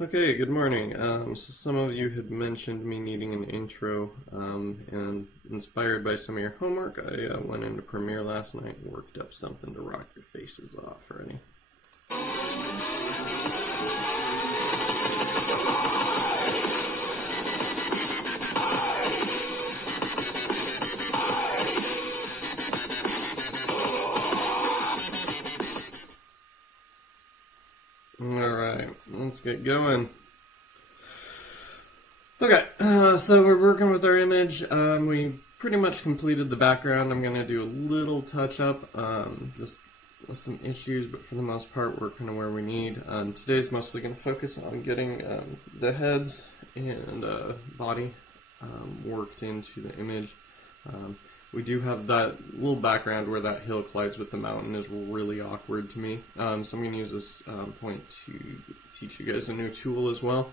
Okay, good morning. So some of you had mentioned me needing an intro, and inspired by some of your homework, I went into Premiere last night and worked up something to rock your faces off. Ready? Alright, let's get going. Okay, so we're working with our image. We pretty much completed the background. I'm going to do a little touch up, just with some issues, but for the most part, we're kind of where we need. Today's mostly going to focus on getting the heads and body worked into the image. We do have that little background where that hill collides with the mountain is really awkward to me. So I'm going to use this point to teach you guys a new tool as well.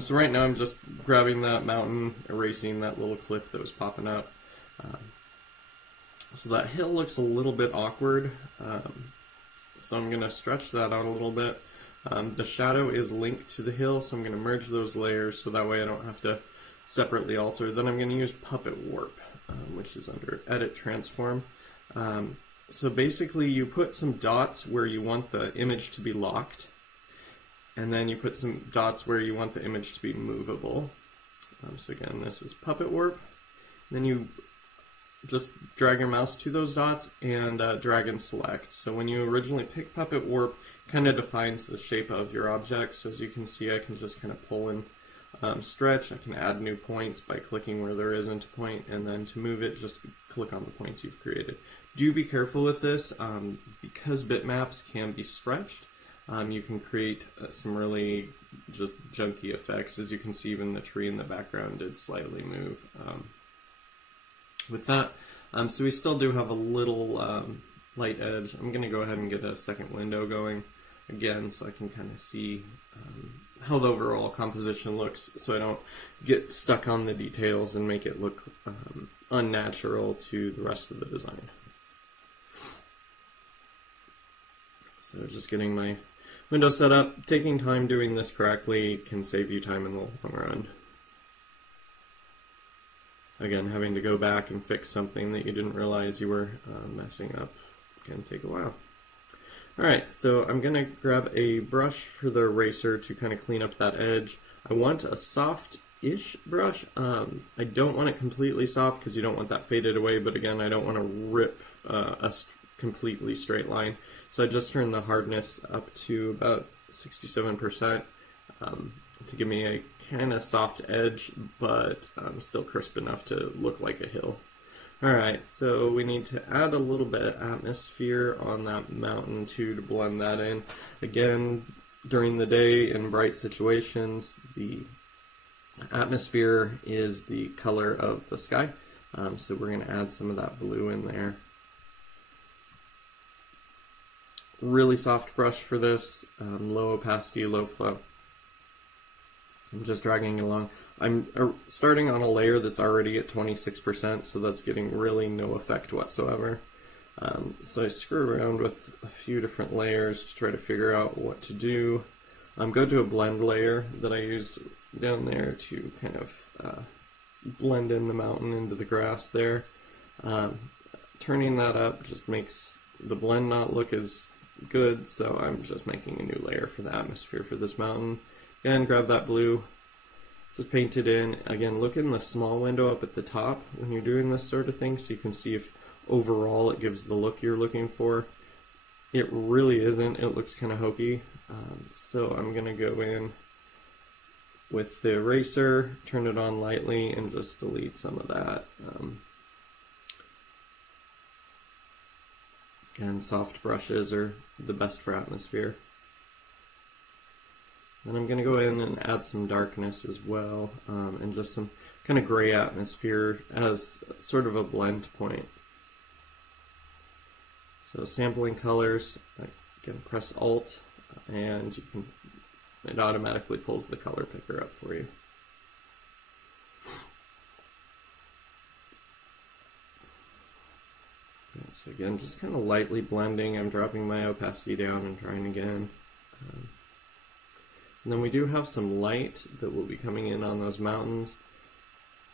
So right now I'm just grabbing that mountain, erasing that little cliff that was popping up. So that hill looks a little bit awkward. So I'm going to stretch that out a little bit. The shadow is linked to the hill, so I'm going to merge those layers so that way I don't have to separately alter. Then I'm going to use Puppet Warp, which is under Edit Transform. So basically you put some dots where you want the image to be locked, and then you put some dots where you want the image to be movable. So again, this is Puppet Warp. Then you just drag your mouse to those dots and drag and select. So when you originally pick Puppet Warp, kind of defines the shape of your object. So as you can see, I can just kind of pull and stretch. I can add new points by clicking where there isn't a point, and then to move it, just click on the points you've created. Do be careful with this, because bitmaps can be stretched. You can create some really just junky effects. As you can see, even the tree in the background did slightly move. With that, so we still do have a little light edge. I'm going to go ahead and get a second window going again so I can kind of see how the overall composition looks, so I don't get stuck on the details and make it look unnatural to the rest of the design. So just getting my window set up. Taking time doing this correctly can save you time in the long run. Again, having to go back and fix something that you didn't realize you were messing up can take a while. Alright, so I'm going to grab a brush for the eraser to kind of clean up that edge. I want a soft-ish brush. I don't want it completely soft because you don't want that faded away, but again, I don't want to rip a completely straight line. So I just turned the hardness up to about 67%. To give me a kind of soft edge, but still crisp enough to look like a hill. Alright, so we need to add a little bit of atmosphere on that mountain too to blend that in. Again, during the day in bright situations, the atmosphere is the color of the sky. So we're going to add some of that blue in there. Really soft brush for this, low opacity, low flow. I'm just dragging it along. I'm starting on a layer that's already at 26%, so that's getting really no effect whatsoever. So I screw around with a few different layers to try to figure out what to do. Go to a blend layer that I used down there to kind of blend in the mountain into the grass there. Turning that up just makes the blend not look as good, so I'm just making a new layer for the atmosphere for this mountain. Again, grab that blue, just paint it in. Again, look in the small window up at the top when you're doing this sort of thing so you can see if overall it gives the look you're looking for. It really isn't. It looks kind of hokey. So I'm going to go in with the eraser, turn it on lightly, and just delete some of that. Again, soft brushes are the best for atmosphere. And I'm going to go in and add some darkness as well, and just some kind of gray atmosphere as sort of a blend point. So sampling colors, again, press Alt, and it automatically pulls the color picker up for you. So again, just kind of lightly blending. I'm dropping my opacity down and trying again. And then we do have some light that will be coming in on those mountains.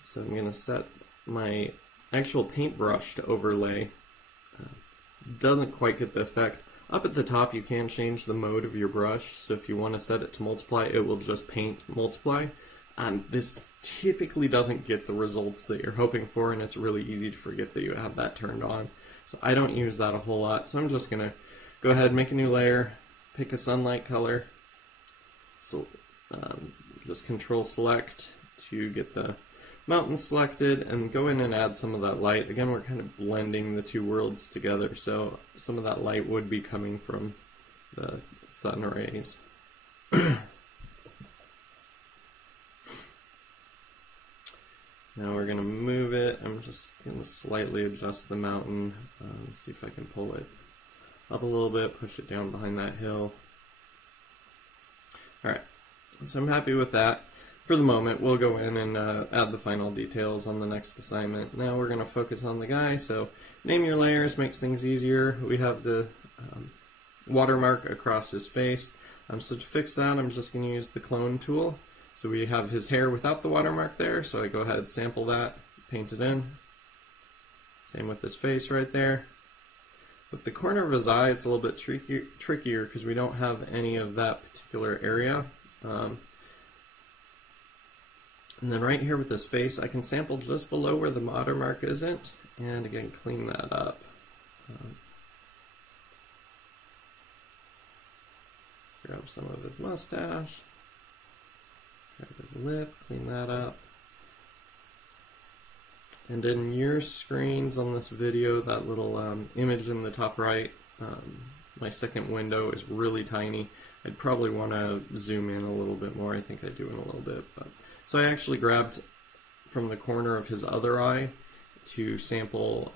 So I'm going to set my actual paintbrush to overlay. Doesn't quite get the effect. Up at the top you can change the mode of your brush, so if you want to set it to multiply, it will just paint multiply. This typically doesn't get the results that you're hoping for, and it's really easy to forget that you have that turned on. So I don't use that a whole lot, so I'm just going to go ahead and make a new layer, pick a sunlight color, so just control select to get the mountain selected, and go in and add some of that light. Again, we're kind of blending the two worlds together, so some of that light would be coming from the sun rays. Now we're going to move it. I'm just going to slightly adjust the mountain, see if I can pull it up a little bit, push it down behind that hill. Alright, so I'm happy with that. For the moment, we'll go in and add the final details on the next assignment. Now we're going to focus on the guy, so name your layers, makes things easier. We have the watermark across his face. So to fix that, I'm just going to use the clone tool. So we have his hair without the watermark there, so I go ahead and sample that, paint it in. Same with his face right there. With the corner of his eye, it's a little bit trickier because we don't have any of that particular area. And then right here with this face, I can sample just below where the watermark isn't, and again, clean that up. Grab some of his mustache, grab his lip, clean that up. And in your screens on this video, that little image in the top right, my second window is really tiny. I'd probably want to zoom in a little bit more. I think I do in a little bit. So I actually grabbed from the corner of his other eye to sample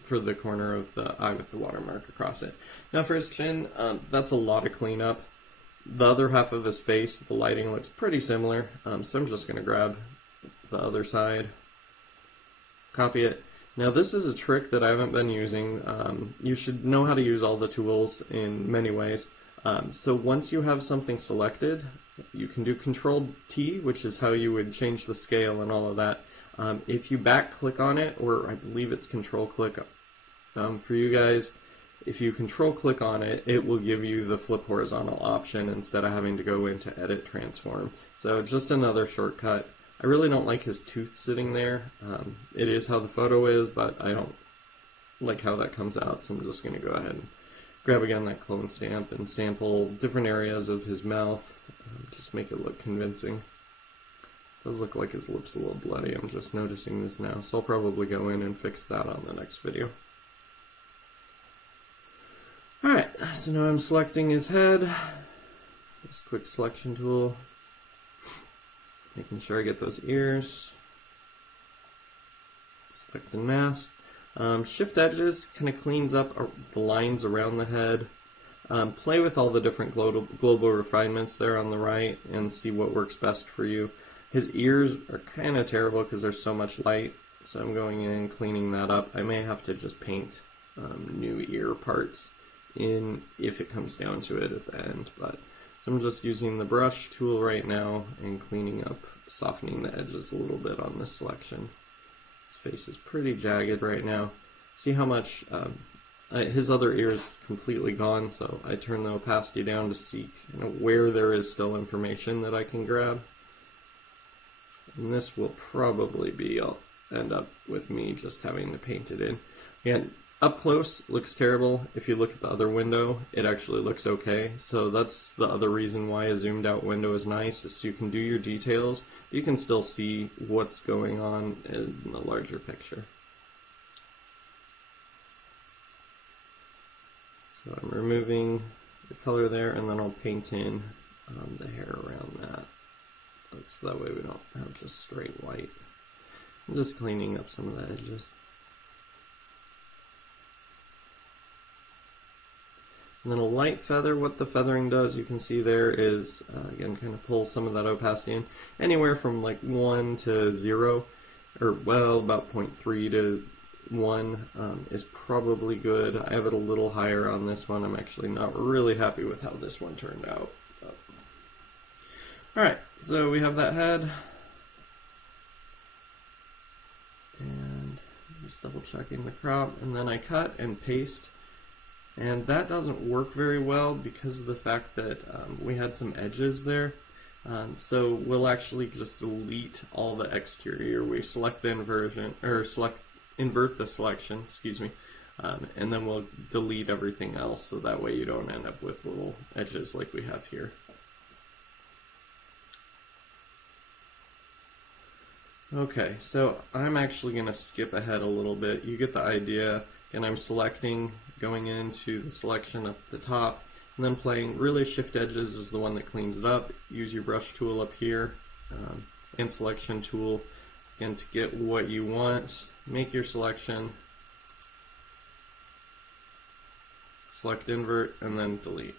for the corner of the eye with the watermark across it. Now for his chin, that's a lot of cleanup. The other half of his face, the lighting looks pretty similar, so I'm just going to grab the other side, copy it. Now this is a trick that I haven't been using. You should know how to use all the tools in many ways. So once you have something selected, you can do Control-T, which is how you would change the scale and all of that. If you back click on it, or I believe it's Control-Click for you guys, if you Control-Click on it, it will give you the flip horizontal option instead of having to go into Edit Transform. So just another shortcut. I really don't like his tooth sitting there. It is how the photo is, but I don't like how that comes out, so I'm just going to go ahead and grab again that clone stamp and sample different areas of his mouth, just make it look convincing. Does look like his lip's a little bloody, I'm just noticing this now, so I'll probably go in and fix that on the next video. Alright, so now I'm selecting his head, just quick selection tool, making sure I get those ears, select and mask. Shift edges kind of cleans up the lines around the head. Play with all the different global refinements there on the right and see what works best for you. His ears are kind of terrible because there's so much light, so I'm going in and cleaning that up. I may have to just paint new ear parts in if it comes down to it at the end. So I'm just using the brush tool right now and cleaning up, softening the edges a little bit on this selection. His face is pretty jagged right now. See how much his other ear is completely gone, so I turn the opacity down to see where there is still information that I can grab. And this will probably be, I'll end up with me just having to paint it in. Again, up close looks terrible. If you look at the other window, it actually looks okay. So that's the other reason why a zoomed out window is nice, is so you can do your details. You can still see what's going on in the larger picture. So I'm removing the color there, and then I'll paint in the hair around that. So that way we don't have just straight white. I'm just cleaning up some of the edges. And then a light feather, what the feathering does, you can see there is, again, kind of pulls some of that opacity in. Anywhere from like 1 to 0, or well, about 0.3 to 1 is probably good. I have it a little higher on this one. I'm actually not really happy with how this one turned out. Alright, so we have that head. And just double checking the crop, and then I cut and paste. And that doesn't work very well because of the fact that we had some edges there. So we'll actually just delete all the exterior. We select the inversion, or invert the selection, excuse me, and then we'll delete everything else, so that way you don't end up with little edges like we have here. Okay, so I'm actually going to skip ahead a little bit. You get the idea. And I'm selecting, going into the selection up at the top, and then playing. Really, shift edges is the one that cleans it up. Use your brush tool up here, and selection tool, again, to get what you want. Make your selection, select invert, and then delete.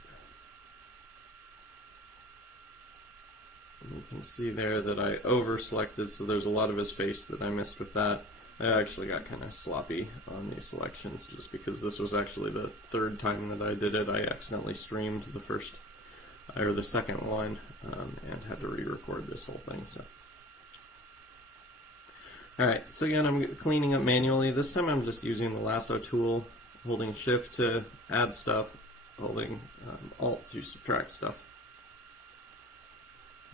And you can see there that I over selected, so there's a lot of his face that I missed with that. I actually got kind of sloppy on these selections just because this was actually the third time that I did it. I accidentally streamed the first, or the second one, and had to re-record this whole thing. So, alright, so again, I'm cleaning up manually. This time I'm just using the lasso tool, holding shift to add stuff, holding alt to subtract stuff.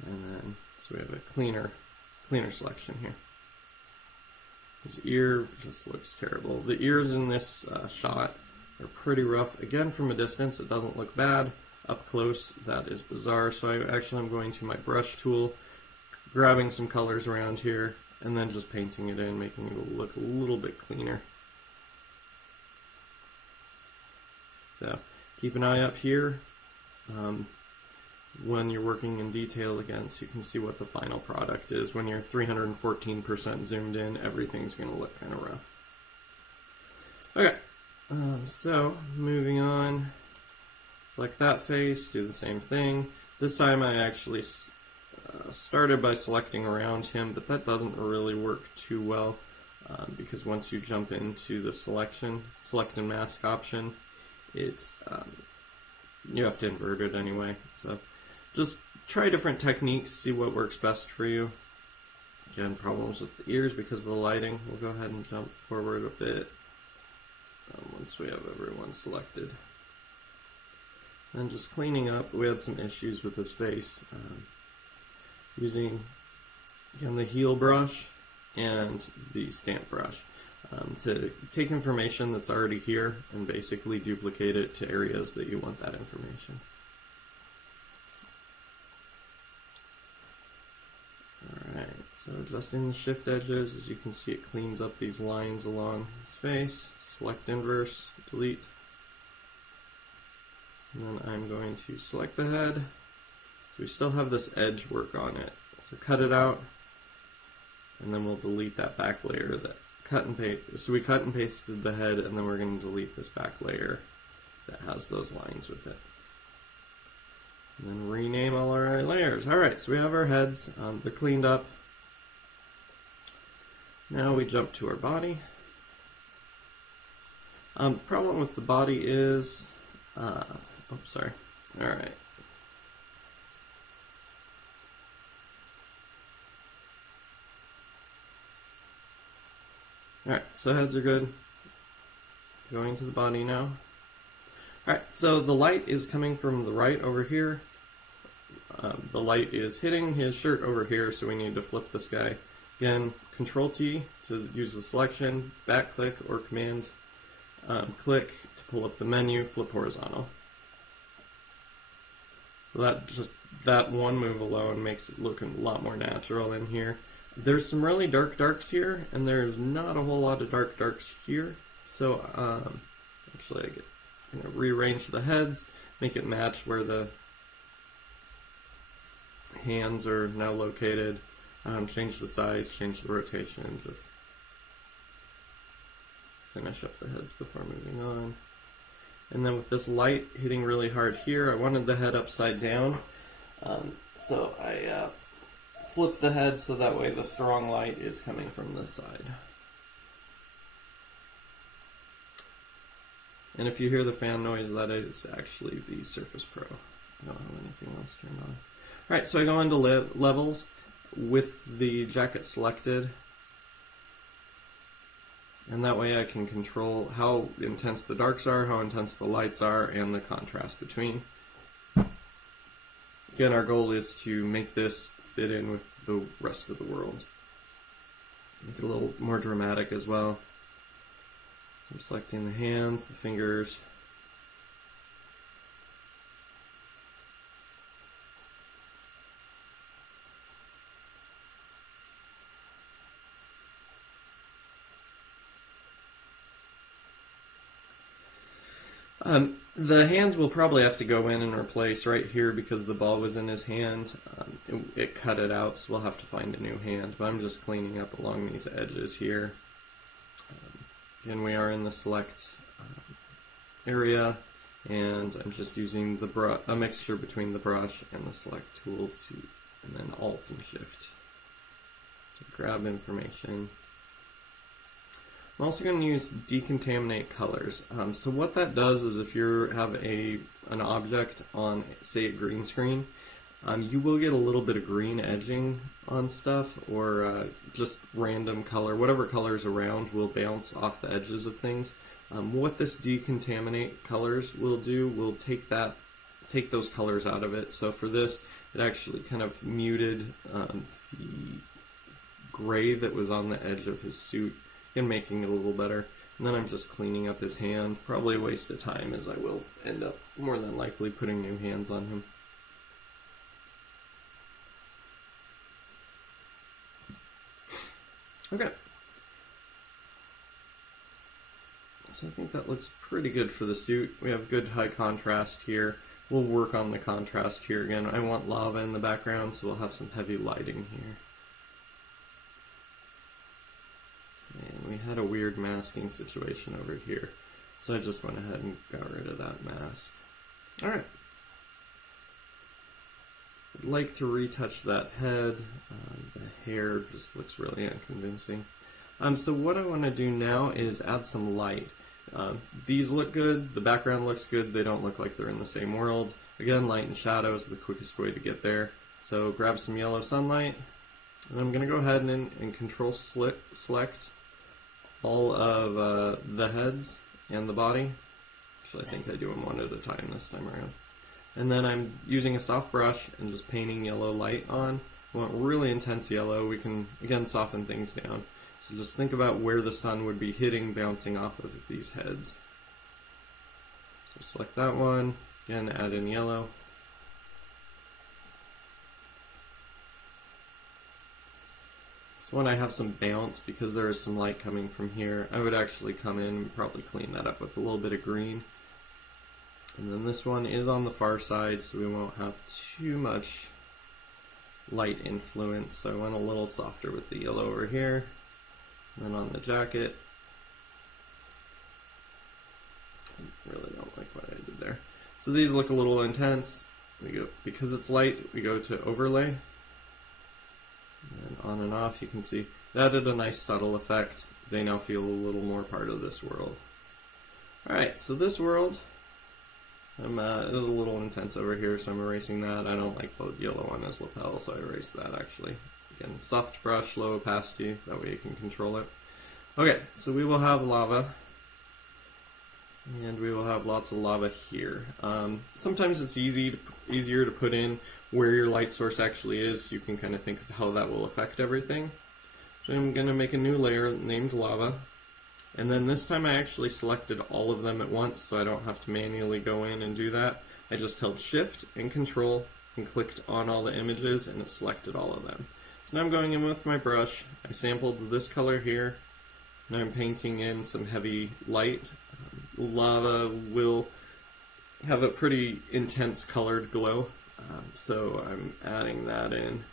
And then, so we have a cleaner selection here. His ear just looks terrible. The ears in this shot are pretty rough. Again, from a distance, it doesn't look bad. Up close, that is bizarre. So I'm going to my brush tool, grabbing some colors around here, and then just painting it in, making it look a little bit cleaner. So keep an eye up here. When you're working in detail again, so you can see what the final product is. When you're 314% zoomed in, everything's going to look kind of rough. Okay, so moving on, select that face, do the same thing. This time I actually started by selecting around him, but that doesn't really work too well because once you jump into the select and mask option, it's you have to invert it anyway. So just try different techniques, see what works best for you. Again, problems with the ears because of the lighting. We'll go ahead and jump forward a bit once we have everyone selected. And just cleaning up, we had some issues with his face. Using, again, the heel brush and the stamp brush to take information that's already here and basically duplicate it to areas that you want that information. Alright, so adjusting the shift edges, as you can see it cleans up these lines along his face. Select inverse, delete. And then I'm going to select the head. So we still have this edge work on it. So cut it out, and then we'll delete that back layer that cut and paste. So we cut and pasted the head, and then we're going to delete this back layer that has those lines with it. And then rename all our layers. Alright, so we have our heads. They're cleaned up. Now we jump to our body. The problem with the body is... oops, sorry. Alright. Alright, so heads are good. Going to the body now. Alright, so the light is coming from the right over here. The light is hitting his shirt over here, so we need to flip this guy. Again, Control T to use the selection, back click or Command click to pull up the menu, flip horizontal. So that one move alone makes it look a lot more natural in here. There's some really dark darks here, and there's not a whole lot of dark darks here. So actually I'm going to rearrange the heads, make it match where the hands are now located, change the size, change the rotation, just finish up the heads before moving on. And then with this light hitting really hard here, I wanted the head upside down, so I flip the head so that way the strong light is coming from the side. And if you hear the fan noise, that is actually the Surface Pro. I don't have anything else turned on. Alright, so I go into levels with the jacket selected, and that way I can control how intense the darks are, how intense the lights are, and the contrast between. Again, our goal is to make this fit in with the rest of the world. Make it a little more dramatic as well. So I'm selecting the hands, the fingers. The hands will probably have to go in and replace right here because the ball was in his hand. It cut it out, so we'll have to find a new hand. But I'm just cleaning up along these edges here. Again, we are in the select area, and I'm just using the a mixture between the brush and the select tool and then Alt and Shift to grab information. I'm also going to use decontaminate colors. So what that does is if you have an object on, say, a green screen, you will get a little bit of green edging on stuff, or just random color. Whatever color's around will bounce off the edges of things. What this decontaminate colors will do will take those colors out of it. So for this, it actually kind of muted the gray that was on the edge of his suit, and making it a little better. And then I'm just cleaning up his hand. Probably a waste of time, as I will end up more than likely putting new hands on him. Okay. So I think that looks pretty good for the suit. We have good high contrast here. We'll work on the contrast here again. I want lava in the background, so we'll have some heavy lighting here. And we had a weird masking situation over here, so I just went ahead and got rid of that mask. Alright. I'd like to retouch that head. The hair just looks really unconvincing. So what I want to do now is add some light. These look good, the background looks good, they don't look like they're in the same world. Again, light and shadow is the quickest way to get there. So grab some yellow sunlight, and I'm going to go ahead and control select all of the heads and the body. Actually, I think I do them one at a time this time around. And then I'm using a soft brush and just painting yellow light on. I want really intense yellow. We can, again, soften things down. So just think about where the sun would be hitting, bouncing off of these heads. So select that one, again, add in yellow. When I have some bounce because there is some light coming from here, I would actually come in and probably clean that up with a little bit of green. And then this one is on the far side, so we won't have too much light influence. So I went a little softer with the yellow over here. And then on the jacket, I really don't like what I did there. So these look a little intense. We go, because it's light, we go to overlay. And on and off, you can see it added a nice subtle effect. They now feel a little more part of this world. Alright, so this world, it was a little intense over here, so I'm erasing that. I don't like the yellow on his lapel, so I erased that actually. Again, soft brush, low opacity, that way you can control it. Okay, so we will have lava. And we will have lots of lava here. Sometimes it's easier to put in where your light source actually is, so you can kind of think of how that will affect everything. So I'm going to make a new layer named lava. And then this time I actually selected all of them at once, so I don't have to manually go in and do that. I just held Shift and Control and clicked on all the images, and it selected all of them. So now I'm going in with my brush. I sampled this color here, and I'm painting in some heavy light. Lava will have a pretty intense colored glow, so I'm adding that in.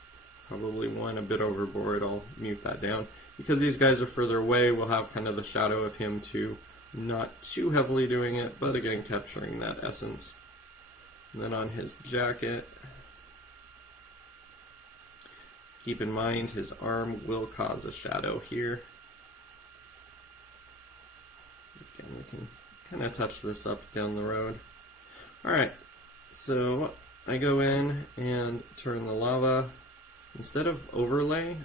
Probably went a bit overboard, I'll mute that down. Because these guys are further away, we'll have kind of the shadow of him too. Not too heavily doing it, but again capturing that essence. And then on his jacket, keep in mind his arm will cause a shadow here. Again, we can kind of touch this up down the road. Alright, so I go in and turn the lava. Instead of overlay,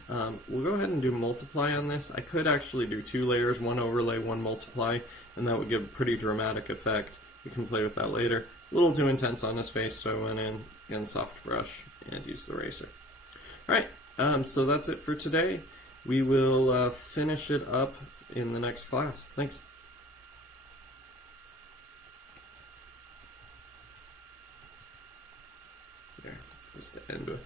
we'll go ahead and do multiply on this. I could actually do 2 layers, 1 overlay, 1 multiply, and that would give a pretty dramatic effect. We can play with that later. A little too intense on his face, so I went in, again, soft brush, and used the eraser. Alright, so that's it for today. We will finish it up in the next class. Thanks. There, just to end with.